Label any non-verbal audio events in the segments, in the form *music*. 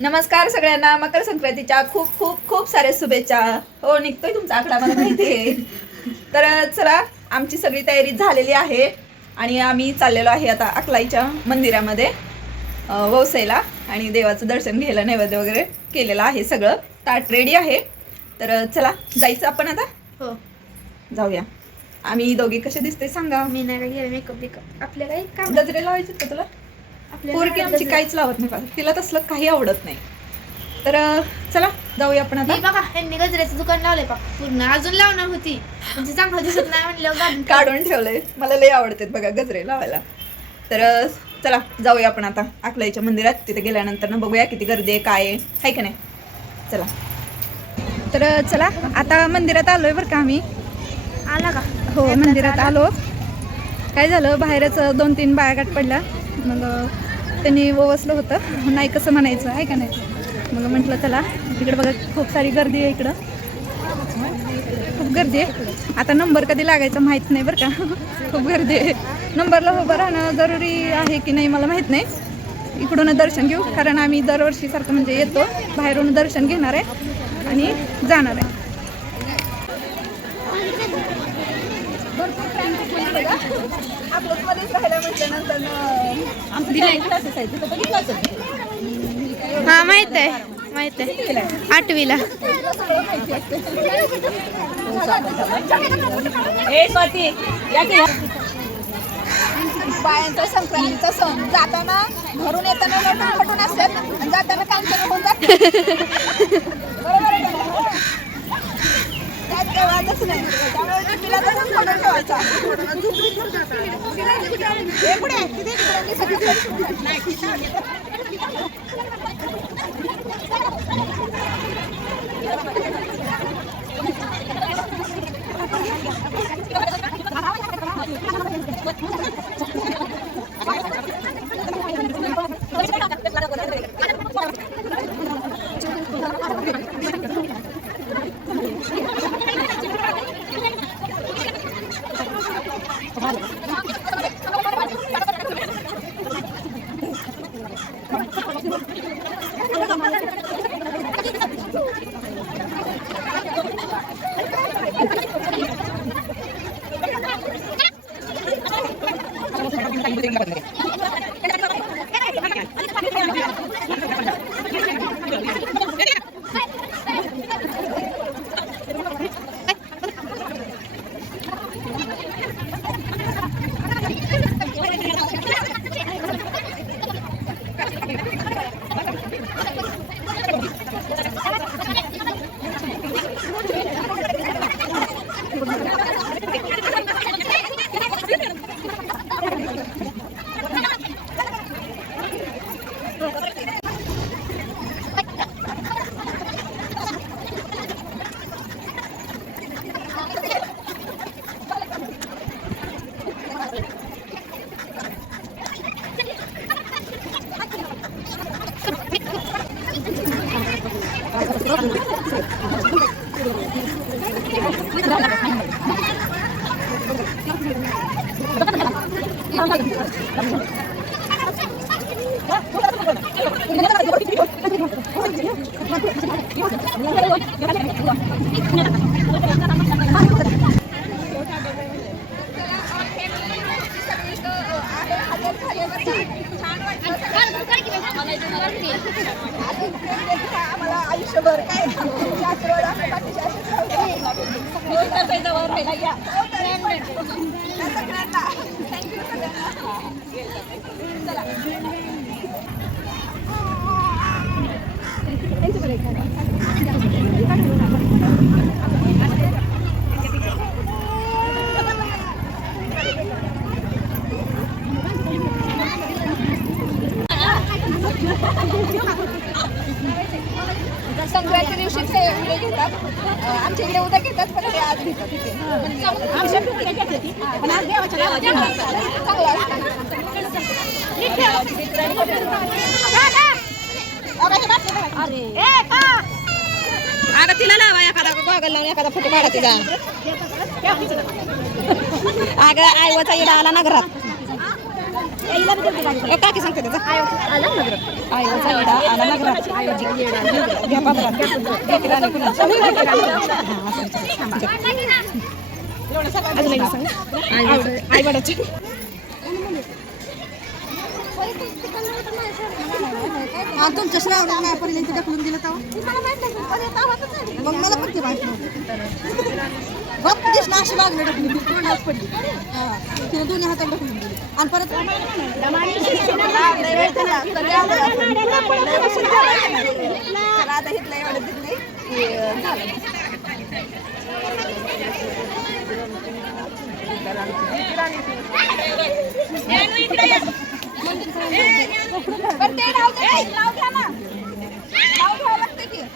नमस्कार सगळ्यांना मकर संक्रांतीच्या खूप खूप खूप साऱ्या शुभेच्छा. हो निघतोय तुमचा आकडा मला माहिती आहे. तर चला आमची सगळी तयारी झालेली आहे आणि आम्ही चाललेलो आहे आता अकलाईच्या मंदिरामध्ये वौसाईला आणि देवाचं दर्शन घ्यायला नैवेद्य वगैरे केलेलं आहे सगळं. ताट रेडी आहे. तर चला जायचं आपण आता? हो. जाऊया. आम्ही दोघी कसे दिसते सांगा. मी नाही मेकअप बिकअप आपल्याला काम गजरे लावायचे का तुला? पोरगी आमची काहीच लावत नाही. तिला तसलं काही आवडत नाही. तर चला जाऊया आपण आता. बघा यांनी गजऱ्याचं दुकान लावलंय बा पूर्ण अजून लावणार होती. म्हणजे चांगलं दिसत नाही म्हणलं काढून ठेवलंय. मला लय आवडतात बघा गजरे लावायला. तर चला जाऊया आपण आता अकलाईच्या मंदिरात. तिथे गेल्यानंतर ना बघूया किती गर्दी आहे काय आहे. हाय का नाही? चला. तर चला आता मंदिरात आलोय बरं का आम्ही. आला का? हो मंदिरात आलो. काय झालं? बाहेरच दोन तीन बाया गाठ पडल्या. मग त्यांनी ओवसलं होतं. नाही कसं म्हणायचं आहे का नाही? मग म्हटलं चला तिकडे बघा खूप सारी गर्दी आहे इकडं. खूप गर्दी आहे. आता नंबर कधी लागायचा माहीत नाही बरं का. *laughs* खूप गर्दी आहे. नंबरला उभं राहणं जरुरी आहे की नाही मला माहीत नाही. इकडून दर्शन घेऊ कारण आम्ही दरवर्षीसारखं म्हणजे येतो. बाहेरून दर्शन घेणार आहे आणि जाणार आहे. हा माहीत आहे. माहीत आहे. आठवीला. बायांचा संक्रांतीचा सण. जाताना घरून येताना असतात जाताना कांचन होऊन जाते बरोबर आहे का नाही? ठेवायचंच नाही. त्यामुळे तिला तसंच खटून ठेवायचा. हे पुढे, किती तिकडे मी सगळं आयुष्यभर काय आशीर्वाद आपल्या पाठीशी असेच सगळ्यांना थँक्यू सगळ्यांना संक्रांती दिवशी उद्या घेतात. आमच्या इकडे उद्या घेतात पण ते आज घेतात. अगं तिला लावा एखादा गॉगल लावून एखादा फोटो काढा तिचा *laughs* अगं आईवाचा इडा आला ना घरात. काकी सांगते त्याचा. आयोचा इडा आला नगरात घ्या पदरात. अजून एकदा सांग आई वडाची तुमच्या नाही पर्यंत ढकलून दिलं मग मला पण ते माहिती बघ दिसलं अशी लागलं ढकलून तोंडात पडली. हा. तिने दोन्ही हातात ढकलून दिली. आणि परत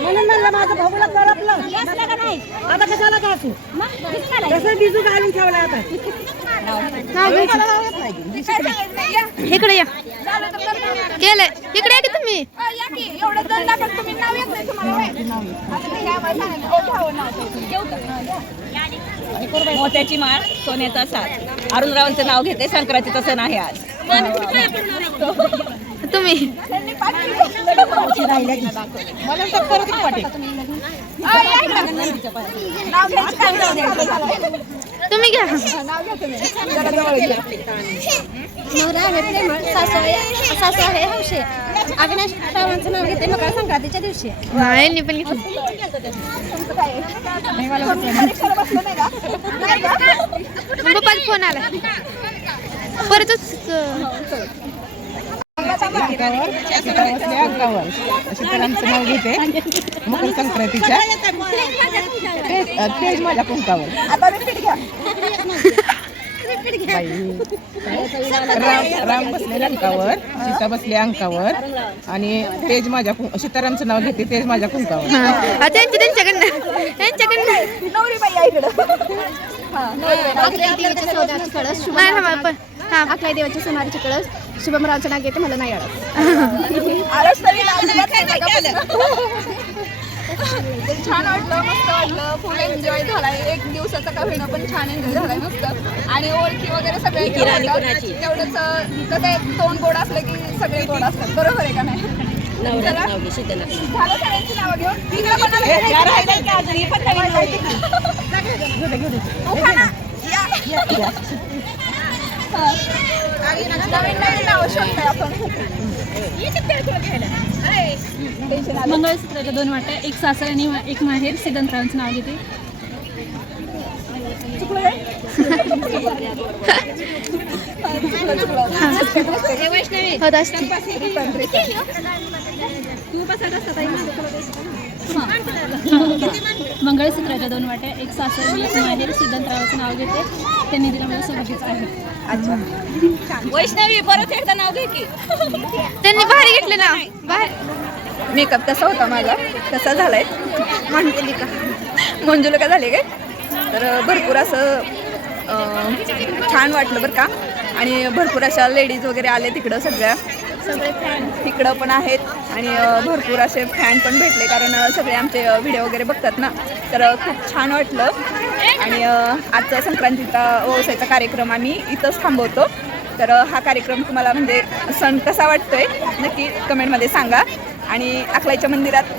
म्हणून म्हणलं माझं भाऊला करपलं. आता कशाला घासू कसं बिजू घालून ठेवलं आता? इकडे या. केलंय. इकडे या की तुम्ही? मोत्याची माळ सोन्याचा साथ. अरुणरावांचं नाव घेते संक्रांतीचं सण आहे आज. तुम्ही? तुम्ही घ्या. नवरा आहे प्रेमळ सासू आहे सासू आहे हौशी अविनाश रावांचं नाव घेते. मकर संक्रांतीच्या दिवशी यांनी पण घेतलं पप्पाचा फोन आला. परतच अंकावर सीतारामचं नाव घेते मकर संक्रांतीच्या तेज माझ्या कुंकावर. राम राम बसले अंकावर सीता बसले अंकावर आणि तेज माझ्या कुं- सीतारामचं नाव घेते तेज माझ्या कुंकावर हा त्यांची त्यांच्याकडनं नाही थांबा, पण हा अकलाई देवाच्या सोनारीची कळस शुभमरावचं नाव घेते मला नाही अडत छान वाटलं मस्त वाटलं. फुल एन्जॉय झालाय. एक दिवसाचा का होईना पण छान एन्जॉय झालाय मस्त. आणि ओळखी वगैरे सगळे तेवढंच कसं तोंड गोड असलं की सगळे गोड असतात. बरोबर आहे का नाही. झालं सगळ्यांची नावं घेऊन. तिकडं *laughs* नवीन नवीन शोधतोय आपण मंगळसूत्राच्या दोन वाट्या एक सासर आणि एक माहेर. सिद्धांतरावांचं नाव घेते. मंगळसूत्राच्या दोन वाट्या एक सासर आणि एक माहेर. सिद्धांतरावांचं नाव घेते. त्यांनी दिलं मला सौभाग्याचं आहे. वैष्णवी परत एकदा नाव घे की. त्यांनी भारी घेतले ना. बाहेर. मेकअप तसा होता माझा? तसा झालाय? मंडलिका मंजुला का झाले काय? तर भरपूर असं छान वाटलं बरं का. आणि भरपूर अशा लेडीज वगैरे आले तिकडं सगळ्या. सगळे फॅन तिकडं पण आहेत. आणि भरपूर असे फॅन पण भेटले. कारण सगळे आमचे व्हिडिओ वगैरे बघतात ना. तर खूप छान वाटलं. आणि आजचा संक्रांतीचा व्यवसायाचा कार्यक्रम आम्ही इथंच थांबवतो. तर हा कार्यक्रम तुम्हाला म्हणजे सण कसा वाटतोय नक्की कमेंटमध्ये सांगा. आणि अकलाईच्या मंदिरात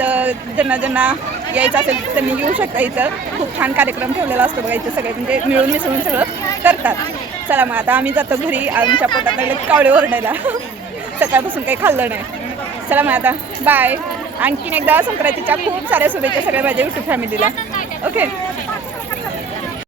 ज्यांना ज्यांना यायचं असेल त्यांनी येऊ शकता इथं. खूप छान कार्यक्रम ठेवलेला असतो बघा इथं सगळे म्हणजे मिळून मिसळून सगळं करतात. चला मग आता आम्ही जातो घरी आमच्या पोटात लागले कावळे ओरडायला. सकाळपासून काही खाल्लं नाही. चला मग आता बाय आणखीन एकदा संक्रांतीच्या खूप साऱ्या शुभेच्छा सगळ्या माझ्या युट्यूब फॅमिलीला ओके